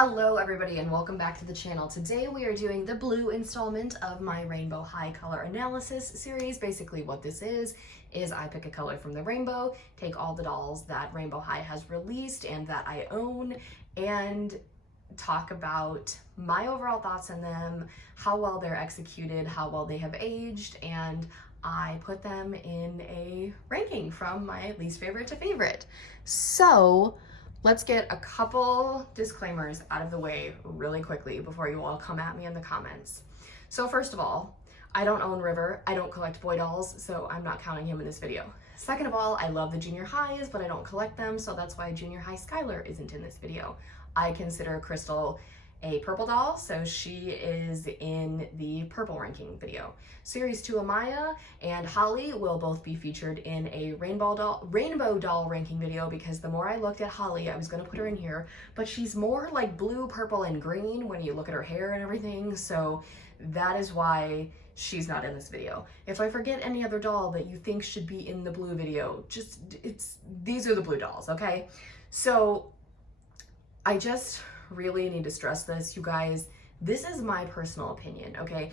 Hello everybody and welcome back to the channel. Today we are doing the blue installment of my Rainbow High color analysis series. Basically what this is I pick a color from the rainbow, take all the dolls that Rainbow High has released and that I own, and talk about my overall thoughts on them, how well they're executed, how well they have aged, and I put them in a ranking from my least favorite to favorite. So let's get a couple disclaimers out of the way really quickly before you all come at me in the comments. So first of all, I don't own River, I don't collect boy dolls, so I'm not counting him in this video. Second of all, I love the junior highs, but I don't collect them, so that's why junior high Skyler isn't in this video. I consider Crystal a purple doll, so she is in the purple ranking video. Series 2 Amaya and Hali will both be featured in a rainbow doll ranking video, because the more I looked at Hali, I was going to put her in here, but she's more like blue, purple, and green when you look at her hair and everything, so that is why she's not in this video. If I forget any other doll that you think should be in the blue video, these are the blue dolls, okay? So I just really need to stress this, you guys. This is my personal opinion, okay?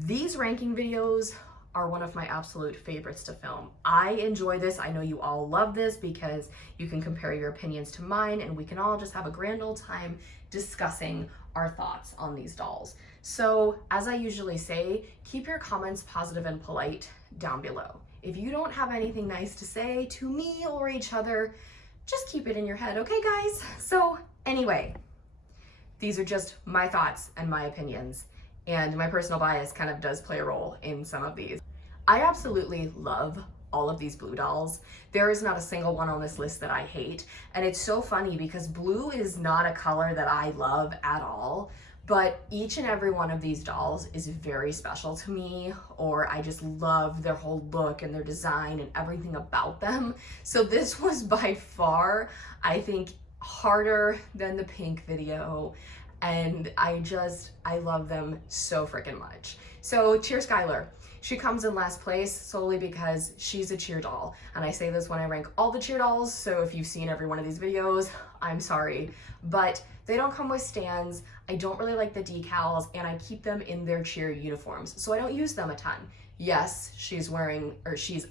These ranking videos are one of my absolute favorites to film. I enjoy this. I know you all love this because you can compare your opinions to mine and we can all just have a grand old time discussing our thoughts on these dolls. So as I usually say, keep your comments positive and polite down below. If you don't have anything nice to say to me or each other, just keep it in your head, okay guys? So anyway, these are just my thoughts and my opinions, and my personal bias kind of does play a role in some of these. I absolutely love all of these blue dolls. There is not a single one on this list that I hate, and it's so funny because blue is not a color that I love at all, but each and every one of these dolls is very special to me, or I just love their whole look and their design and everything about them. So this was by far, I think, harder than the pink video, and I love them so freaking much. So cheer Skyler. She comes in last place solely because she's a cheer doll, and I say this when I rank all the cheer dolls, so if you've seen every one of these videos, I'm sorry, but they don't come with stands. I don't really like the decals, and I keep them in their cheer uniforms, so I don't use them a ton. Yes, she's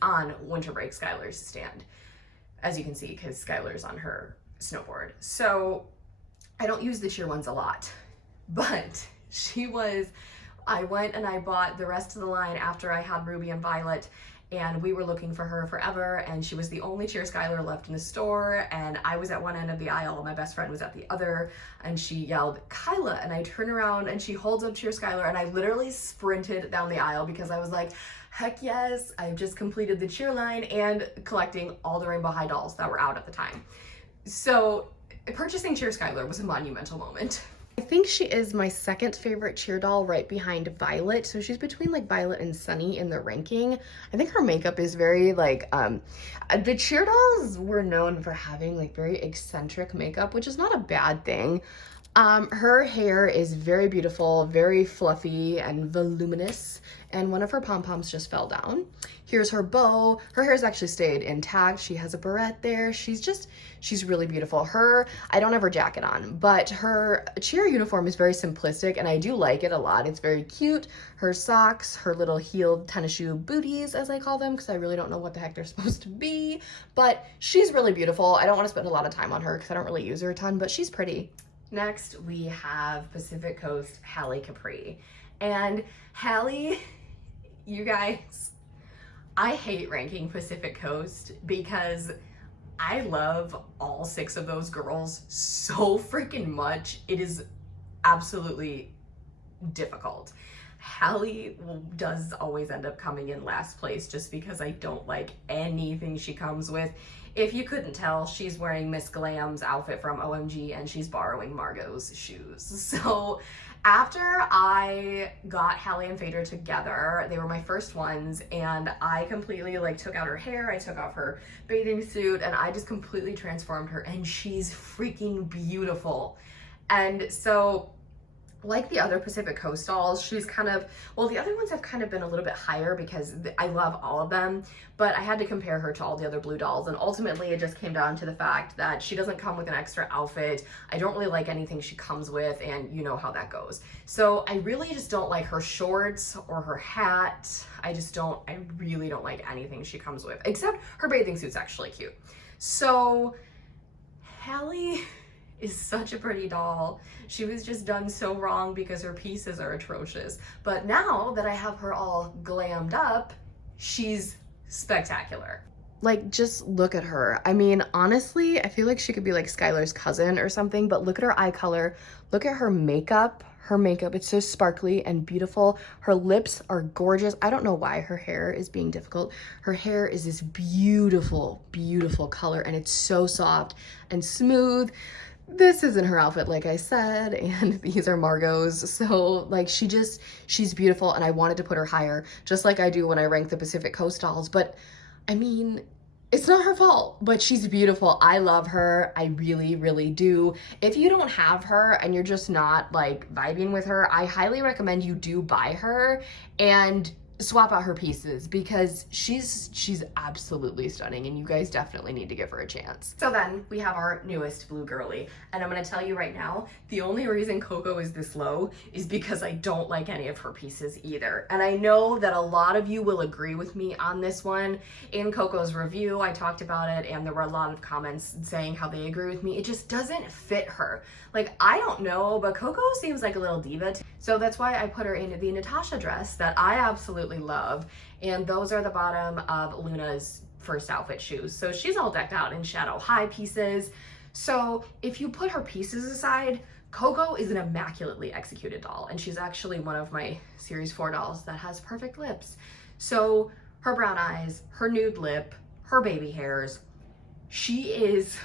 on winter break Skyler's stand, as you can see, because Skyler's on her snowboard. So I don't use the cheer ones a lot, but I went and I bought the rest of the line after I had Ruby and Violet, and we were looking for her forever, and she was the only cheer Skyler left in the store, and I was at one end of the aisle, my best friend was at the other, and she yelled, "Kyla," and I turn around and she holds up cheer Skyler, and I literally sprinted down the aisle because I was like, heck yes, I've just completed the cheer line and collecting all the Rainbow High dolls that were out at the time. So purchasing cheer Skyler was a monumental moment. I think she is my second favorite cheer doll, right behind Violet. So she's between like Violet and Sunny in the ranking. I think her makeup is very like, the cheer dolls were known for having like very eccentric makeup, which is not a bad thing. Her hair is very beautiful, very fluffy and voluminous, and one of her pom-poms just fell down. Here's her bow. Her hair's actually stayed intact. She has a barrette there. She's really beautiful. I don't have her jacket on, but her cheer uniform is very simplistic, and I do like it a lot. It's very cute. Her socks, her little heeled tennis shoe booties, as I call them, because I really don't know what the heck they're supposed to be, but she's really beautiful. I don't want to spend a lot of time on her because I don't really use her a ton, but she's pretty. Next, we have Pacific Coast Hali Capri. And Hali, you guys, I hate ranking Pacific Coast because I love all 6 of those girls so freaking much. It is absolutely difficult. Hali does always end up coming in last place just because I don't like anything she comes with. If you couldn't tell, she's wearing Miss Glam's outfit from OMG and she's borrowing Margot's shoes. So after I got Hali and Fader together, they were my first ones, and I completely like took out her hair, I took off her bathing suit, and I just completely transformed her, and she's freaking beautiful. And so like the other Pacific Coast dolls, she's kind of, well, the other ones have kind of been a little bit higher because I love all of them, but I had to compare her to all the other blue dolls, and ultimately it just came down to the fact that she doesn't come with an extra outfit. I don't really like anything she comes with, and you know how that goes. So I really just don't like her shorts or her hat. I really don't like anything she comes with, except her bathing suit's actually cute. So Hali is such a pretty doll. She was just done so wrong because her pieces are atrocious. But now that I have her all glammed up, she's spectacular. Like, just look at her. I mean, honestly, I feel like she could be like Skyler's cousin or something, but look at her eye color. Look at her makeup. Her makeup, it's so sparkly and beautiful. Her lips are gorgeous. I don't know why her hair is being difficult. Her hair is this beautiful, beautiful color, and it's so soft and smooth. This isn't her outfit, like I said, and these are Margot's. So like she's beautiful, and I wanted to put her higher, just like I do when I rank the Pacific Coast dolls. But I mean, it's not her fault, but she's beautiful. I love her. I really, really do. If you don't have her and you're just not like vibing with her, I highly recommend you do buy her and swap out her pieces, because she's absolutely stunning, and you guys definitely need to give her a chance. So then we have our newest blue girly, and I'm gonna tell you right now, the only reason Coco is this low is because I don't like any of her pieces either. And I know that a lot of you will agree with me on this one. In Coco's review, I talked about it, and there were a lot of comments saying how they agree with me. It just doesn't fit her. Like, I don't know, but Coco seems like a little diva. So that's why I put her into the Natasha dress that I absolutely love. And those are the bottom of Luna's first outfit shoes. So she's all decked out in shadow high pieces. So if you put her pieces aside, Coco is an immaculately executed doll. And she's actually one of my Series 4 dolls that has perfect lips. So her brown eyes, her nude lip, her baby hairs, she is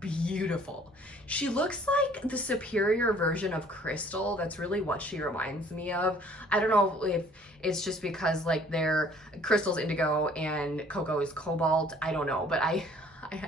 beautiful. She looks like the superior version of Crystal. That's really what she reminds me of. I don't know if it's just because like Crystal's indigo and Coco is cobalt. I don't know, but I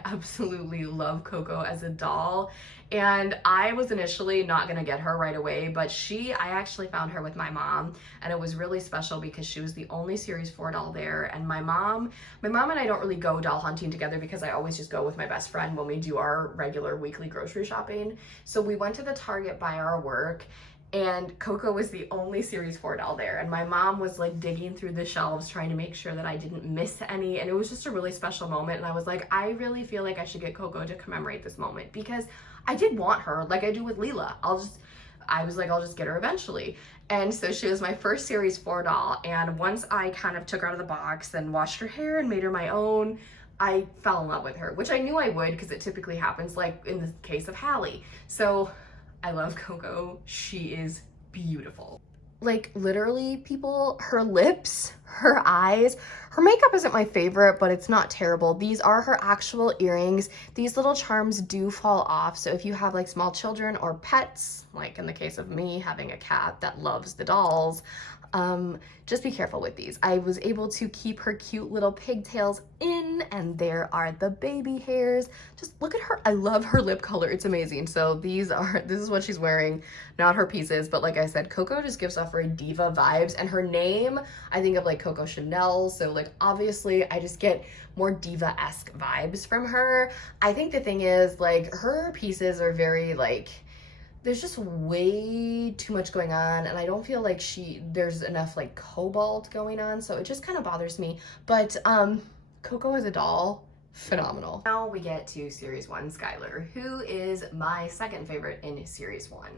absolutely love Coco as a doll. And I was initially not gonna get her right away, but I actually found her with my mom, and it was really special because she was the only Series 4 doll there. And my mom and I don't really go doll hunting together because I always just go with my best friend when we do our regular weekly grocery shopping. So we went to the Target by our work, and Coco was the only Series 4 doll there. And my mom was like digging through the shelves trying to make sure that I didn't miss any. And it was just a really special moment. And I was like, I really feel like I should get Coco to commemorate this moment, because I did want her, like I do with Leela. I was like, I'll just get her eventually. And so she was my first Series 4 doll. And once I kind of took her out of the box and washed her hair and made her my own, I fell in love with her, which I knew I would, because it typically happens, like in the case of Hali. So I love Coco. She is beautiful. Like, literally, people, her lips, her eyes, her makeup isn't my favorite, but it's not terrible. These are her actual earrings. These little charms do fall off, so if you have like small children or pets, like in the case of me having a cat that loves the dolls, just be careful with these. I was able to keep her cute little pigtails in, and there are the baby hairs. Just look at her. I love her lip color. It's amazing. So this is what she's wearing, not her pieces, but like I said, Coco just gives off very diva vibes, and her name, I think of like Coco Chanel. So like, obviously I just get more diva-esque vibes from her. I think the thing is, like, her pieces are very like, there's just way too much going on, and I don't feel like there's enough like cobalt going on, so it just kind of bothers me. But Coco as a doll, phenomenal. Now we get to Series 1 Skyler, who is my second favorite in Series 1,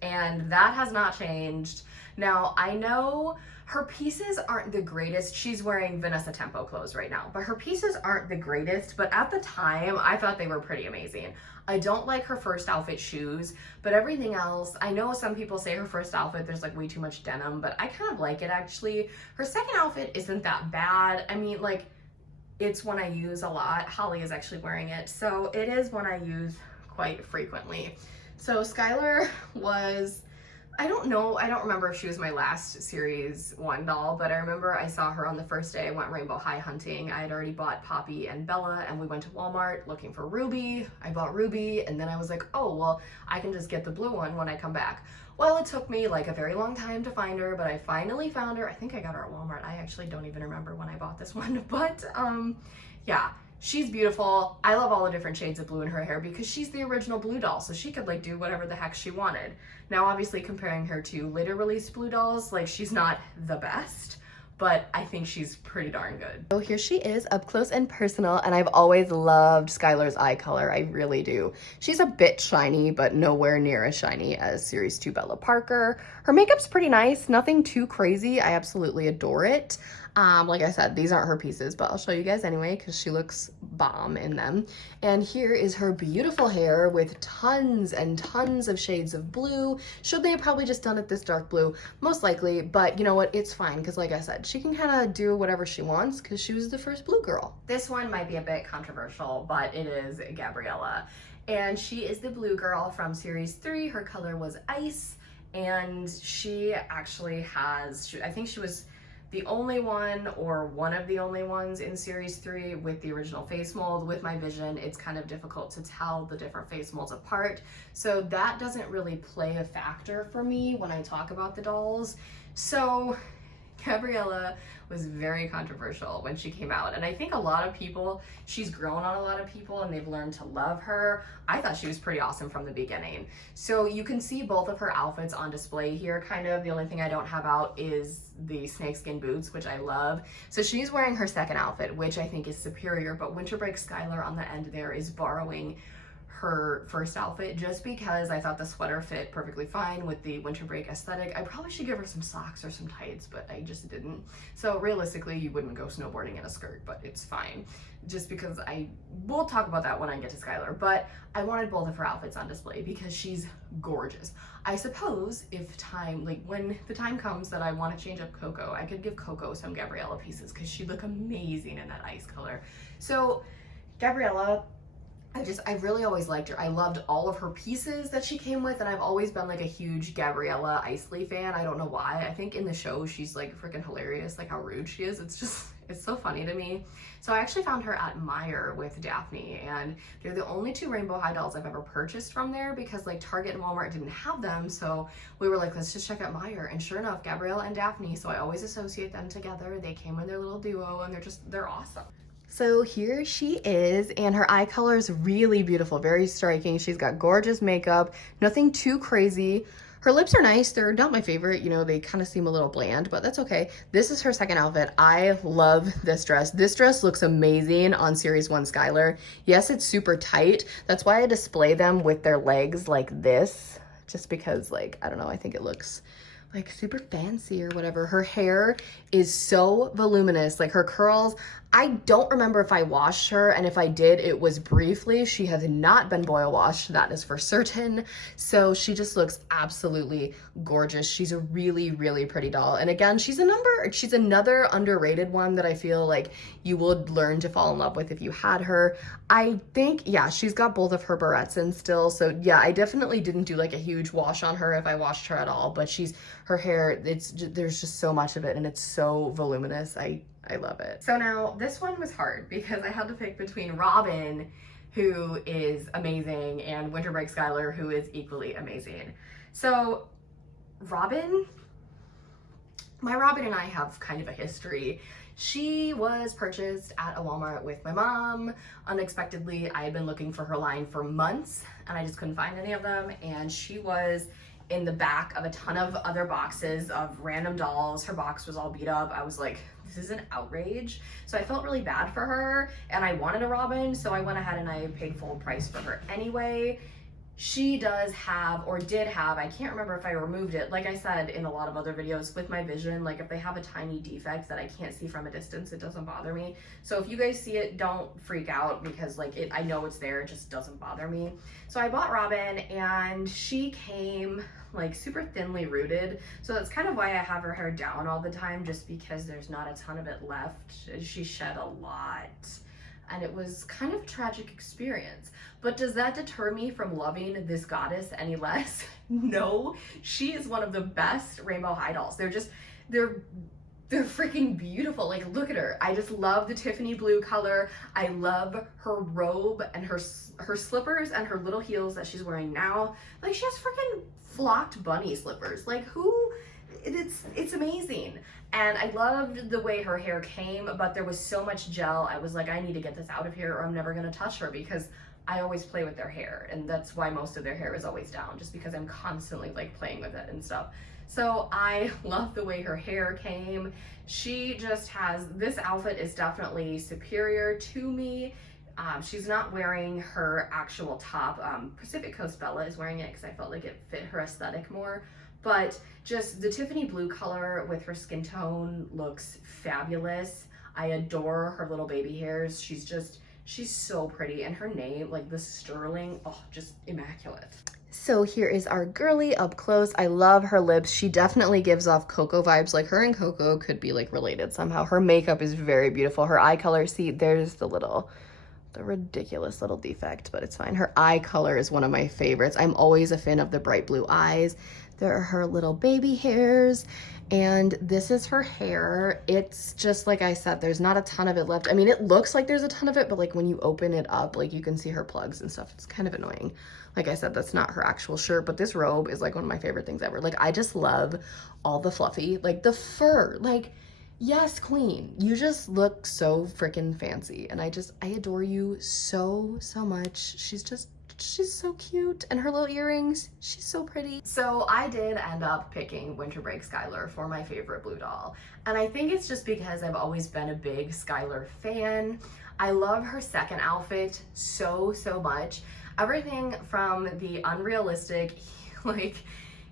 and that has not changed. Now, I know her pieces aren't the greatest. She's wearing Vanessa Tempo clothes right now, but her pieces aren't the greatest, but at the time, I thought they were pretty amazing. I don't like her first outfit shoes, but everything else, I know some people say her first outfit, there's like way too much denim, but I kind of like it actually. Her second outfit isn't that bad. I mean, like, it's one I use a lot. Hali is actually wearing it, so it is one I use quite frequently. So Skyler was I don't know, I don't remember if she was my last series 1 doll, but I remember I saw her on the first day I went Rainbow High hunting. I had already bought Poppy and Bella, and we went to Walmart looking for Ruby. I bought Ruby, and then I was like, oh, well, I can just get the blue one when I come back. Well, it took me like a very long time to find her, but I finally found her. I think I got her at Walmart. I actually don't even remember when I bought this one, but yeah. She's beautiful. I love all the different shades of blue in her hair because she's the original blue doll, so she could like do whatever the heck she wanted. Now, obviously comparing her to later released blue dolls, like she's not the best, but I think she's pretty darn good. So here she is up close and personal, and I've always loved Skyler's eye color. I really do. She's a bit shiny, but nowhere near as shiny as Series 2 Bella Parker. Her makeup's pretty nice, nothing too crazy. I absolutely adore it. Like I said, these aren't her pieces, but I'll show you guys anyway because she looks bomb in them. And here is her beautiful hair with tons and tons of shades of blue. Should they have probably just done it this dark blue? Most likely, but you know what? It's fine because like I said, she can kind of do whatever she wants because she was the first blue girl. This one might be a bit controversial, but it is Gabriella. And she is the blue girl from Series 3. Her color was Ice, and she actually has, I think she was the only one or one of the only ones in Series 3 with the original face mold. With my vision, it's kind of difficult to tell the different face molds apart. So that doesn't really play a factor for me when I talk about the dolls. So Gabriella was very controversial when she came out, and I think a lot of people, she's grown on a lot of people and they've learned to love her. I thought she was pretty awesome from the beginning. So you can see both of her outfits on display here, kind of. The only thing I don't have out is the snakeskin boots, which I love. So she's wearing her second outfit, which I think is superior, but Winter Break Skyler on the end there is borrowing her first outfit just because I thought the sweater fit perfectly fine with the winter break aesthetic. I probably should give her some socks or some tights, but I just didn't. So realistically, you wouldn't go snowboarding in a skirt, but it's fine. Just because we'll talk about that when I get to Skyler, but I wanted both of her outfits on display because she's gorgeous. I suppose if time, like when the time comes that I want to change up Coco, I could give Coco some Gabriella pieces because she'd look amazing in that ice color. So Gabriella, I really always liked her. I loved all of her pieces that she came with, and I've always been like a huge Gabriella Isley fan. I don't know why. I think in the show she's like freaking hilarious, like how rude she is. It's so funny to me. So I actually found her at Meijer with Daphne, and they're the only 2 Rainbow High dolls I've ever purchased from there because like Target and Walmart didn't have them. So we were like, let's just check out Meijer, and sure enough, Gabriella and Daphne. So I always associate them together. They came in their little duo, and they're awesome. So here she is, and her eye color is really beautiful, very striking. She's got gorgeous makeup, nothing too crazy. Her lips are nice. They're not my favorite, you know, they kind of seem a little bland, but that's okay. This is her second outfit. I love this dress. This dress looks amazing on Series 1 Skyler. Yes, it's super tight. That's why I display them with their legs like this, just because, like, I don't know, I think it looks like super fancy or whatever. Her hair is so voluminous, like her curls. I don't remember if I washed her, and if I did, it was briefly. She has not been boil washed, that is for certain. So she just looks absolutely gorgeous. She's a really, really pretty doll. And again, she's another underrated one that I feel like you would learn to fall in love with if you had her. I think, yeah, she's got both of her barrettes in still. So yeah, I definitely didn't do like a huge wash on her if I washed her at all, but her hair, there's just so much of it, and it's so voluminous. I love it. So now this one was hard because I had to pick between Robin, who is amazing, and Winter Break Skyler, who is equally amazing. So Robin, my Robin and I have kind of a history. She was purchased at a Walmart with my mom. Unexpectedly, I had been looking for her line for months and I just couldn't find any of them. And she was in the back of a ton of other boxes of random dolls. Her box was all beat up. I was like, this is an outrage. So I felt really bad for her, and I wanted a Robin, so I went ahead and I paid full price for her anyway. She does have, or did have, I can't remember if I removed it, like I said in a lot of other videos, with my vision, like if they have a tiny defect that I can't see from a distance, it doesn't bother me. So if you guys see it, don't freak out, because like I know it's there, it just doesn't bother me. So I bought Robin, and she came like super thinly rooted, so that's kind of why I have her hair down all the time, just because there's not a ton of it left. She shed a lot. and it was kind of a tragic experience. But does that deter me from loving this goddess any less? No, she is one of the best Rainbow High dolls. They're freaking beautiful. Like, look at her. I just love the Tiffany blue color. I love her robe and her slippers and her little heels that she's wearing now. Like, she has freaking flocked bunny slippers. Like, it's amazing. And I loved the way her hair came, but there was so much gel. I was like, I need to get this out of here or I'm never gonna touch her, because I always play with their hair, and that's why most of their hair is always down, just because I'm constantly like playing with it and stuff. So I love the way her hair came. She just has, this outfit is definitely superior to me. She's not wearing her actual top. Pacific Coast Bella is wearing it because I felt like it fit her aesthetic more. But just the Tiffany blue color with her skin tone looks fabulous. I adore her little baby hairs. She's so pretty, and her name, like the Sterling, oh, just immaculate. So here is our girly up close. I love her lips. She definitely gives off Coco vibes. Like, her and Coco could be like related somehow. Her makeup is very beautiful. Her eye color, see, there's the ridiculous little defect, but it's fine. Her eye color is one of my favorites. I'm always a fan of the bright blue eyes. There are her little baby hairs, and this is her hair. It's just like I said, there's not a ton of it left. I mean, it looks like there's a ton of it, but like when you open it up, like you can see her plugs and stuff. It's kind of annoying. Like I said, that's not her actual shirt, but this robe is like one of my favorite things ever. Like, I just love all the fluffy, like the fur, like, yes, queen, you just look so freaking fancy. And I adore you so much. She's so cute, and her little earrings, she's so pretty. So I did end up picking Winter Break Skyler for my favorite blue doll, and I think it's just because I've always been a big Skyler fan. I love her second outfit so much. Everything from the unrealistic, like,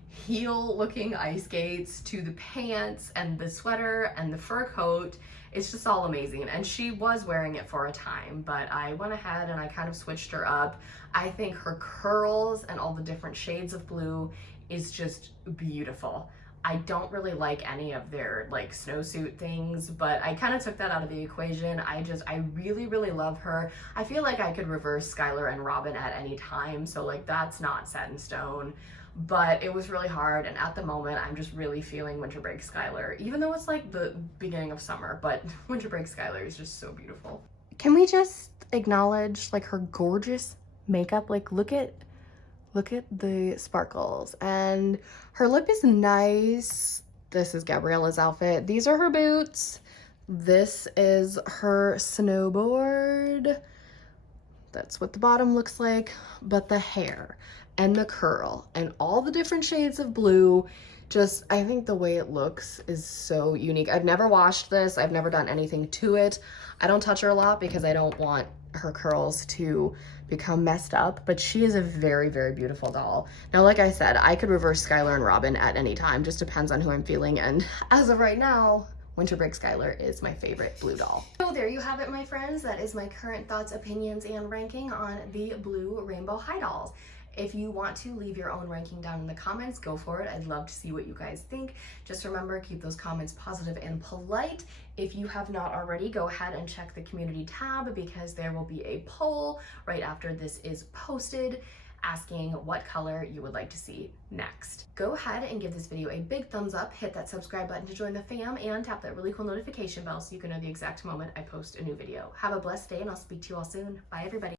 heel looking ice skates to the pants and the sweater and the fur coat. It's just all amazing. And she was wearing it for a time, but I went ahead and I kind of switched her up. I think her curls and all the different shades of blue is just beautiful. I don't really like any of their like snowsuit things, but I kind of took that out of the equation. I really love her. I feel like I could reverse Skyler and Robin at any time, so like that's not set in stone. But it was really hard, and at the moment I'm just really feeling Winter Break Skyler, even though it's like the beginning of summer, but Winter Break Skyler is just so beautiful. Can we just acknowledge like her gorgeous makeup? Like, look at the sparkles, and her lip is nice. This is Gabriella's outfit. These are her boots. This is her snowboard. That's what the bottom looks like, but the hair and the curl and all the different shades of blue, just, I think the way it looks is so unique. I've never washed this. I've never done anything to it. I don't touch her a lot because I don't want her curls to become messed up, but she is a very beautiful doll. Now, like I said, I could reverse Skyler and Robin at any time, just depends on who I'm feeling, and as of right now, Winter Break Skyler is my favorite blue doll. So there you have it, my friends. That is my current thoughts, opinions, and ranking on the blue Rainbow High dolls. If you want to leave your own ranking down in the comments, go for it. I'd love to see what you guys think. Just remember, keep those comments positive and polite. If you have not already, go ahead and check the community tab, because there will be a poll right after this is posted asking what color you would like to see next. Go ahead and give this video a big thumbs up, hit that subscribe button to join the fam, and tap that really cool notification bell so you can know the exact moment I post a new video. Have a blessed day, and I'll speak to you all soon. Bye, everybody.